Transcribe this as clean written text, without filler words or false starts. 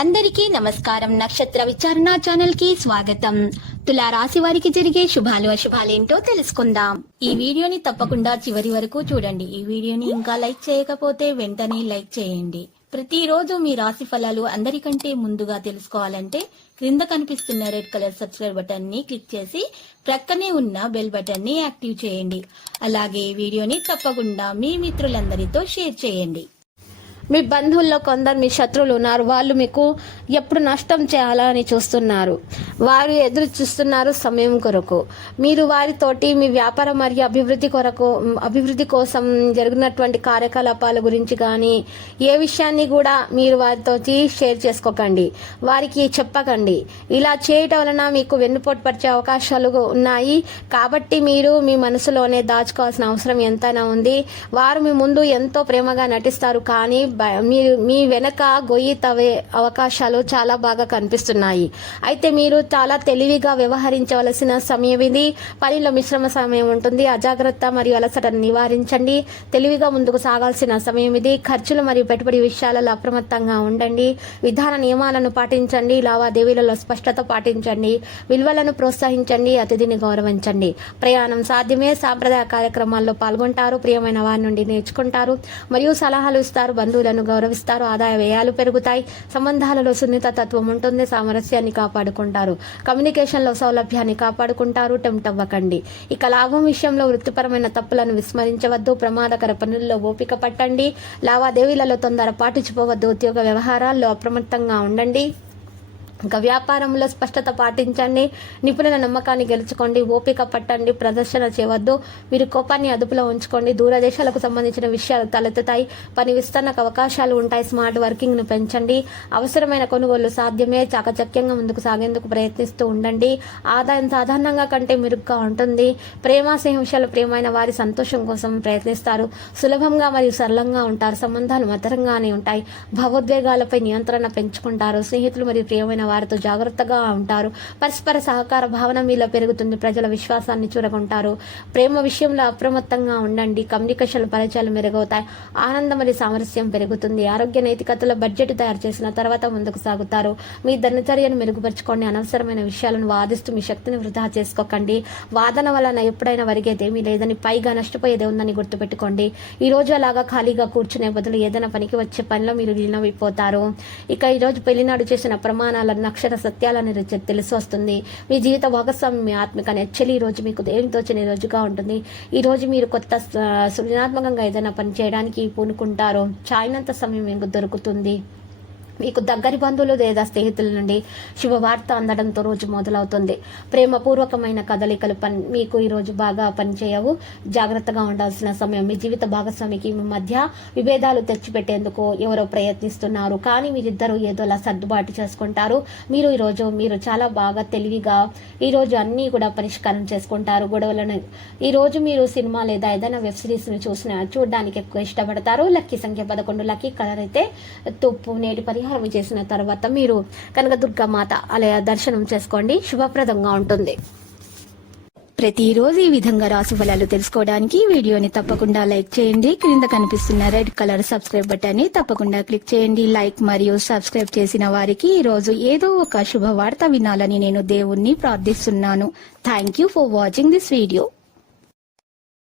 అందరికీ నమస్కారం. నక్షత్ర విచారణ ఛానల్ కి స్వాగతం. తులా రాశి వారికి జరిగే శుభాలు అశుభాలేంటో తెలుసుకుందాం. ఈ వీడియోని తప్పకుండా చివరి వరకు చూడండి. ఈ వీడియోని ఇంకా లైక్ చేయకపోతే వెంటనే లైక్ చేయండి. ప్రతిరోజు మీ రాశి ఫలాలు అందరికంటే ముందుగా తెలుసుకోవాలంటే క్రింద కనిపిస్తున్న రెడ్ కలర్ సబ్స్క్రైబ్ బటన్ ని క్లిక్ చేసి ప్రక్కనే ఉన్న బెల్ బటన్ ని యాక్టివ్ చేయండి. అలాగే ఈ వీడియోని తప్పకుండా మీ మిత్రులందరితో షేర్ చేయండి. మీ బంధువుల్లో కొందరు మీ శత్రువులు ఉన్నారు. వాళ్ళు మీకు ఎప్పుడు నష్టం చేయాలని చూస్తున్నారు. వారు ఎదురు చూస్తున్నారు సమయం కొరకు. మీరు వారితోటి మీ వ్యాపారం మరియు అభివృద్ధి కోసం జరిగినటువంటి కార్యకలాపాల గురించి కానీ ఏ విషయాన్ని కూడా మీరు వారితోటి షేర్ చేసుకోకండి, వారికి చెప్పకండి. ఇలా చేయటం వలన మీకు వెన్నుపోటు పరిచే అవకాశాలు ఉన్నాయి. కాబట్టి మీరు మీ మనసులోనే దాచుకోవాల్సిన అవసరం ఎంతైనా ఉంది. వారు మీ ముందు ఎంతో ప్రేమగా నటిస్తారు, కానీ మీరు మీ వెనక గొయ్యి తవ్వే అవకాశాలు చాలా బాగా కనిపిస్తున్నాయి. అయితే మీరు చాలా తెలివిగా వ్యవహరించవలసిన సమయం ఇది. పనిలో మిశ్రమ సమయం ఉంటుంది. అజాగ్రత్త మరియు అలసటను నివారించండి. తెలివిగా ముందుకు సాగాల్సిన సమయం ఇది. ఖర్చులు మరియు పెట్టుబడి విషయాలలో అప్రమత్తంగా ఉండండి. విధాన నియమాలను పాటించండి. లావాదేవీలలో స్పష్టత పాటించండి. విలువలను ప్రోత్సహించండి. అతిథిని గౌరవించండి. ప్రయాణం సాధ్యమే. సాంప్రదాయ కార్యక్రమాల్లో పాల్గొంటారు. ప్రియమైన వారి నుండి నేర్చుకుంటారు మరియు సలహాలు ఇస్తారు. బంధువులను గౌరవిస్తారు. ఆదాయ వ్యయాలు పెరుగుతాయి. సంబంధాలలో సున్నిత తత్వం ఉంటుంది. సామరస్యాన్ని కాపాడుకుంటారు. కమ్యూనికేషన్ లో సౌలభ్యాన్ని కాపాడుకుంటారు. టెంప్ట్ అవ్వకండి. ఇక లాభం విషయంలో వృత్తిపరమైన తప్పులను విస్మరించవద్దు. ప్రమాదకర పనుల్లో ఓపిక పట్టండి. లావాదేవీలలో తొందర పాటించుకోవద్దు. ఉద్యోగ వ్యవహారాల్లో అప్రమత్తంగా ఉండండి. ఇంకా వ్యాపారంలో స్పష్టత పాటించండి. నిపుణుల నమ్మకాన్ని గెలుచుకోండి. ఓపిక పట్టండి. ప్రదర్శన చేయవద్దు. మీరు కోపాన్ని అదుపులో ఉంచుకోండి. దూరదేశాలకు సంబంధించిన విషయాలు తలెత్తుతాయి. పని విస్తరణకు అవకాశాలు ఉంటాయి. స్మార్ట్ వర్కింగ్ ను పెంచండి. అవసరమైన కొనుగోలు సాధ్యమే. చాకచక్యంగా ముందుకు సాగేందుకు ప్రయత్నిస్తూ ఉండండి. ఆదాయం సాధారణంగా కంటే మెరుగ్గా ఉంటుంది. ప్రేమ స్నేహ విషయాలు ప్రియమైన వారి సంతోషం కోసం ప్రయత్నిస్తారు. సులభంగా మరియు సరళంగా ఉంటారు. సంబంధాలు మధురంగానే ఉంటాయి. భావోద్వేగాలపై నియంత్రణ పెంచుకుంటారు. స్నేహితులు మరియు ప్రియమైన వారితో జాగ్రత్తగా ఉంటారు. పరస్పర సహకార భావన మీలో పెరుగుతుంది. ప్రజల విశ్వాసాన్ని చూరగొంటారు. ప్రేమ విషయంలో అప్రమత్తంగా ఉండండి. కమ్యూనికేషన్ పరిచయాలు మెరుగవుతాయి. ఆనందం మరియు సామరస్యం పెరుగుతుంది. ఆరోగ్య నైతికతలో బడ్జెట్ తయారు చేసిన తర్వాత ముందుకు సాగుతారు. మీ దినచర్యను మెరుగుపరచుకోండి. అనవసరమైన విషయాలను వాదిస్తూ మీ శక్తిని వృధా చేసుకోకండి. వాదన వలన ఎప్పుడైనా వరిగేదేమీ లేదని, పైగా నష్టపోయేదే ఉందని గుర్తుపెట్టుకోండి. ఈ రోజు అలాగా ఖాళీగా కూర్చునే బదులు ఏదైనా పనికి వచ్చే పనిలో మీరు లీనమైపోతారు. ఇక ఈ రోజు పెళ్లినాడు చేసిన ప్రమాణాల అక్షర సత్యాలని తెలిసి వస్తుంది. మీ జీవిత భాగస్వామి మీ ఆత్మిక నెచ్చలి ఈ రోజు మీకు దేని తోచని రోజుగా ఉంటుంది. ఈ రోజు మీరు కొత్త సృజనాత్మకంగా ఏదైనా పని చేయడానికి పూనుకుంటారో చాయినంత సమయం మీకు దొరుకుతుంది. మీకు దగ్గరి బంధువులు లేదా స్నేహితుల నుండి శుభవార్త అందడంతో రోజు మొదలవుతుంది. ప్రేమపూర్వకమైన కదలికలు మీకు ఈరోజు బాగా పనిచేయవు. జాగ్రత్తగా ఉండాల్సిన సమయం. మీ జీవిత భాగస్వామికి మీ మధ్య విభేదాలు తెచ్చిపెట్టేందుకు ఎవరో ప్రయత్నిస్తున్నారు, కానీ మీరిద్దరూ ఏదోలా సర్దుబాటు చేసుకుంటారు. మీరు చాలా బాగా తెలివిగా ఈరోజు అన్నీ కూడా పరిష్కారం చేసుకుంటారు. గొడవలను ఈరోజు మీరు సినిమా లేదా ఏదైనా వెబ్ సిరీస్ ను చూడడానికి ఎక్కువ ఇష్టపడతారు. లక్కీ సంఖ్య 11. లక్కీ కలర్ అయితే తుప్పు. నేటి పరిహారం చేసిన తర్వాత మీరు కనకదుర్గమాత ఆలయ దర్శనం చేసుకోండి. శుభప్రదంగా ఉంటుంది. ప్రతిరోజు ఈ విధంగా రాశి ఫలాలు తెలుసుకోవడానికి వీడియోని తప్పకుండా లైక్ చేయండి. క్రింద కనిపిస్తున్న రెడ్ కలర్ సబ్స్క్రైబ్ బటన్ ని తప్పకుండా క్లిక్ చేయండి. లైక్ మరియు సబ్స్క్రైబ్ చేసిన వారికి ఈ రోజు ఏదో ఒక శుభవార్త వినాలని నేను దేవుణ్ణి ప్రార్థిస్తున్నాను. Thank you for watching this video.